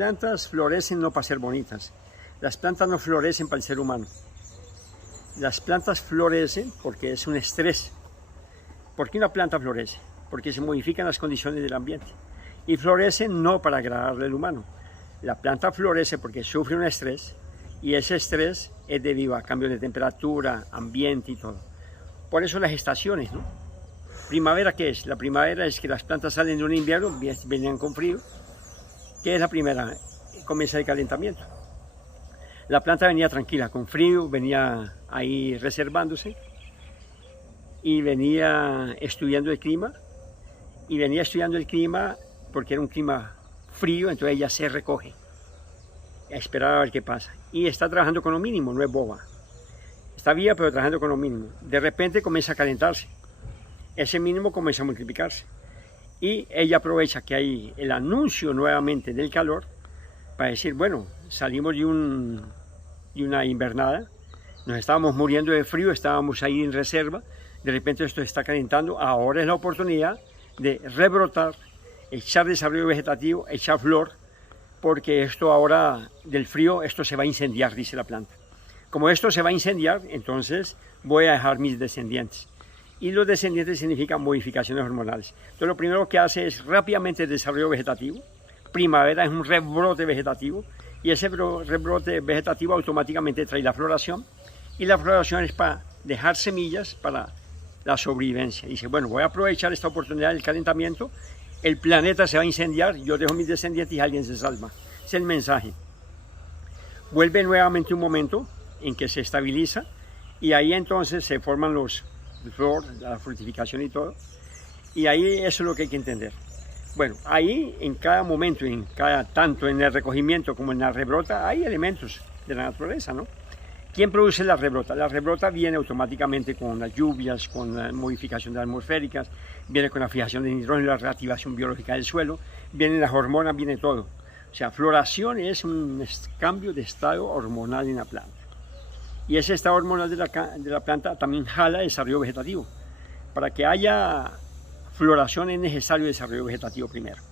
Las plantas florecen no para ser bonitas, las plantas no florecen para el ser humano. Las plantas florecen porque es un estrés. ¿Por qué una planta florece? Porque se modifican las condiciones del ambiente. Y florecen no para agradarle al humano. La planta florece porque sufre un estrés y ese estrés es debido a cambios de temperatura, ambiente y todo. Por eso las estaciones, ¿no? ¿Primavera qué es? La primavera es que las plantas salen de un invierno, venían con frío. ¿Qué es la primera? Comienza el calentamiento. La planta venía tranquila, con frío, venía ahí reservándose y venía estudiando el clima. Y venía estudiando el clima porque era un clima frío, entonces ella se recoge a esperar a ver qué pasa. Y está trabajando con lo mínimo, no es boba. Está viva, pero trabajando con lo mínimo. De repente comienza a calentarse. Ese mínimo comienza a multiplicarse. Y ella aprovecha que hay el anuncio nuevamente del calor para decir, bueno, salimos de una invernada, nos estábamos muriendo de frío, estábamos ahí en reserva, de repente esto se está calentando, ahora es la oportunidad de rebrotar, echar desarrollo vegetativo, echar flor, porque esto ahora del frío, esto se va a incendiar, dice la planta. Como esto se va a incendiar, entonces voy a dejar mis descendientes. Y los descendientes significan modificaciones hormonales. Entonces lo primero que hace es rápidamente el desarrollo vegetativo. Primavera es un rebrote vegetativo y ese rebrote vegetativo automáticamente trae la floración y la floración es para dejar semillas para la sobrevivencia. Y dice, bueno, voy a aprovechar esta oportunidad del calentamiento, el planeta se va a incendiar, yo dejo mis descendientes y alguien se salva. Es el mensaje. Vuelve nuevamente un momento en que se estabiliza y ahí entonces se forman los flor, la fructificación y todo, y ahí eso es lo que hay que entender. Bueno, ahí en cada momento, tanto en el recogimiento como en la rebrota, hay elementos de la naturaleza, ¿no? ¿Quién produce la rebrota? La rebrota viene automáticamente con las lluvias, con la modificación de las atmosféricas, viene con la fijación de nitrógeno, la reactivación biológica del suelo, vienen las hormonas, viene todo. O sea, floración es un cambio de estado hormonal en la planta. Y ese estado hormonal de la planta también jala el desarrollo vegetativo. Para que haya floración es necesario el desarrollo vegetativo primero.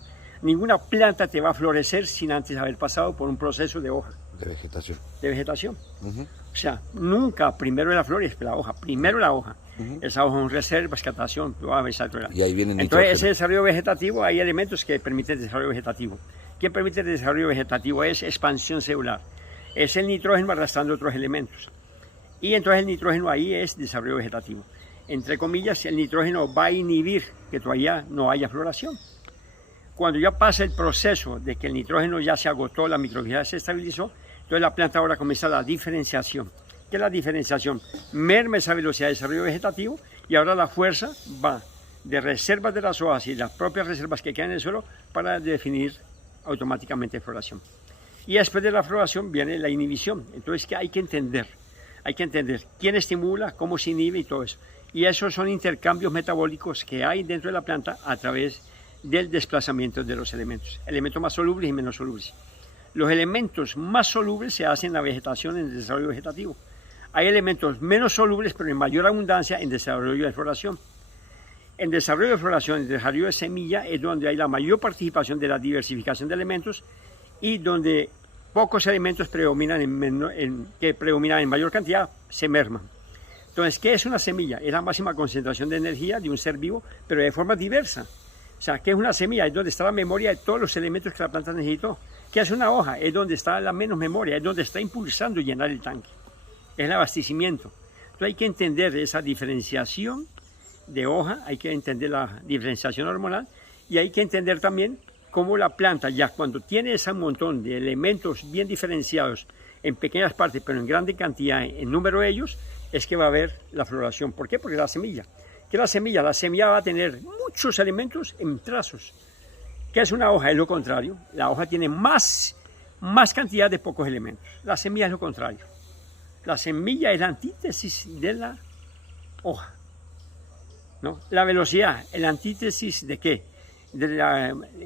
Ninguna planta te va a florecer sin antes haber pasado por un proceso de hoja. De vegetación. De vegetación. O sea, nunca primero la flor y después la hoja. Primero la hoja. Esa hoja es reserva, escatación. Y ahí viene el Entonces nitrógeno. ese desarrollo vegetativo, hay elementos que permiten el desarrollo vegetativo. ¿Qué permite el desarrollo vegetativo? Es expansión celular. Es el nitrógeno arrastrando otros elementos. Y entonces el nitrógeno ahí es desarrollo vegetativo. Entre comillas, el nitrógeno va a inhibir que todavía no haya floración. Cuando ya pasa el proceso de que el nitrógeno ya se agotó, la microbiología se estabilizó, entonces la planta ahora comienza la diferenciación. ¿Qué es la diferenciación? Merma esa velocidad de desarrollo vegetativo y ahora la fuerza va de reservas de las hojas y las propias reservas que quedan en el suelo para definir automáticamente floración. Y después de la floración viene la inhibición. Entonces, ¿qué hay que entender? Hay que entender quién estimula, cómo se inhibe y todo eso. Y esos son intercambios metabólicos que hay dentro de la planta a través del desplazamiento de los elementos. Elementos más solubles y menos solubles. Los elementos más solubles se hacen en la vegetación, en el desarrollo vegetativo. Hay elementos menos solubles, pero en mayor abundancia en desarrollo de floración. En desarrollo de floración, en desarrollo de semilla, es donde hay la mayor participación de la diversificación de elementos y donde pocos elementos que predominan en mayor cantidad se merman. Entonces, ¿qué es una semilla? Es la máxima concentración de energía de un ser vivo, pero de forma diversa. O sea, ¿qué es una semilla? Es donde está la memoria de todos los elementos que la planta necesitó. ¿Qué es una hoja? Es donde está la menos memoria, es donde está impulsando llenar el tanque. Es el abastecimiento. Entonces hay que entender esa diferenciación de hoja, hay que entender la diferenciación hormonal y hay que entender también cómo la planta, ya cuando tiene ese montón de elementos bien diferenciados en pequeñas partes, pero en grande cantidad, en número de ellos, es que va a haber la floración. ¿Por qué? Porque la semilla. ¿Qué es la semilla? La semilla va a tener muchos elementos en trazos. ¿Qué es una hoja? Es lo contrario. La hoja tiene más cantidad de pocos elementos. La semilla es lo contrario. La semilla es la antítesis de la hoja, ¿no? La velocidad, ¿el antítesis de qué?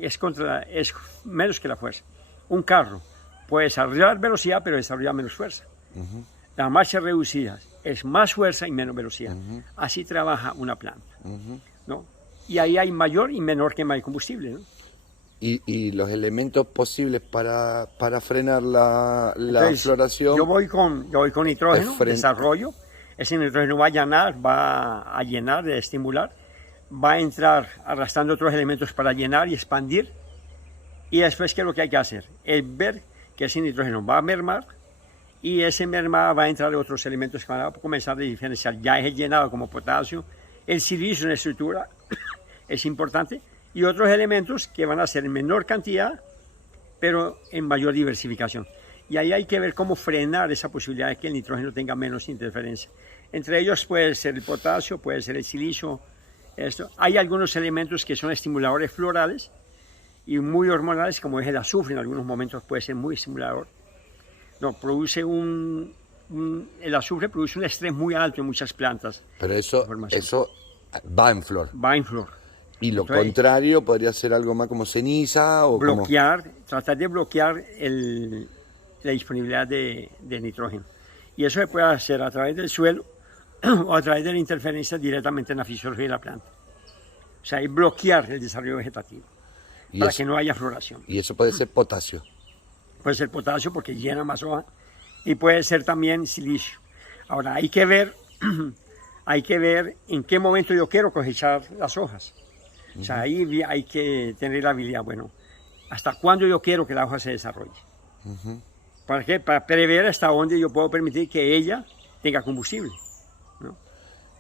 Es menos que la fuerza. Un carro puede desarrollar velocidad, pero desarrolla menos fuerza. Las marchas reducidas es más fuerza y menos velocidad. Así trabaja una planta, ¿no? Y ahí hay mayor y menor quema de combustible, ¿no? Y los elementos posibles para frenar la Entonces, floración. yo voy con nitrógeno, Es desarrollo. Ese nitrógeno va a llenar, de estimular. Va a entrar arrastrando otros elementos para llenar y expandir. Y después, ¿qué es lo que hay que hacer? Es ver que ese nitrógeno va a mermar y ese merma va a entrar otros elementos que van a comenzar a diferenciar. Ya es llenado como potasio, el silicio en la estructura es importante y otros elementos que van a ser en menor cantidad pero en mayor diversificación. Y ahí hay que ver cómo frenar esa posibilidad de que el nitrógeno tenga menos interferencia. Entre ellos puede ser el potasio, puede ser el silicio. Hay algunos elementos que son estimuladores florales y muy hormonales, como es el azufre, en algunos momentos puede ser muy estimulador. No, produce el azufre produce un estrés muy alto en muchas plantas. Pero eso va en flor. Va en flor. Y lo Entonces, contrario podría ser algo más como ceniza o tratar de bloquear la disponibilidad de nitrógeno. Y eso se puede hacer a través del suelo o a través de la interferencia directamente en la fisiología de la planta. O sea, es bloquear el desarrollo vegetativo para que no haya floración. Y eso puede ser potasio. Puede ser potasio porque llena más hoja y puede ser también silicio. Ahora, hay que ver en qué momento yo quiero cosechar las hojas. O sea, ahí hay que tener la habilidad, bueno, hasta cuándo yo quiero que la hoja se desarrolle. ¿Para qué? Para prever hasta dónde yo puedo permitir que ella tenga combustible, ¿no?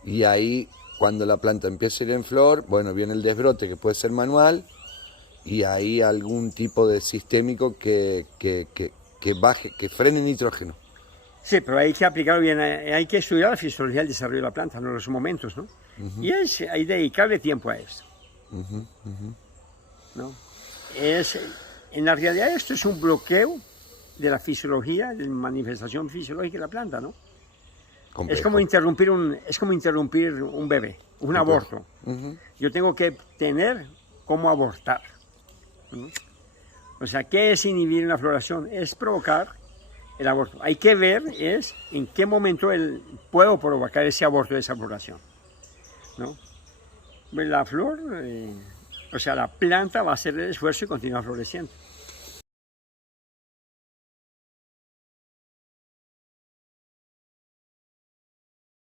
Y ahí, cuando la planta empieza a ir en flor, bueno, viene el desbrote que puede ser manual y ahí algún tipo de sistémico que baje, que frene nitrógeno. Sí, pero hay que aplicarlo bien, hay que estudiar la fisiología del desarrollo de la planta en los momentos, ¿no? Y hay que dedicarle tiempo a esto. ¿No? En la realidad esto es un bloqueo de la fisiología, de la manifestación fisiológica de la planta, ¿no? Complejo. Es como interrumpir un bebé, un aborto. Yo tengo que tener cómo abortar, ¿no? O sea, ¿qué es inhibir una floración? Es provocar el aborto. Hay que ver en qué momento puedo provocar ese aborto de esa floración, ¿no? La flor, o sea, la planta va a hacer el esfuerzo y continúa floreciendo.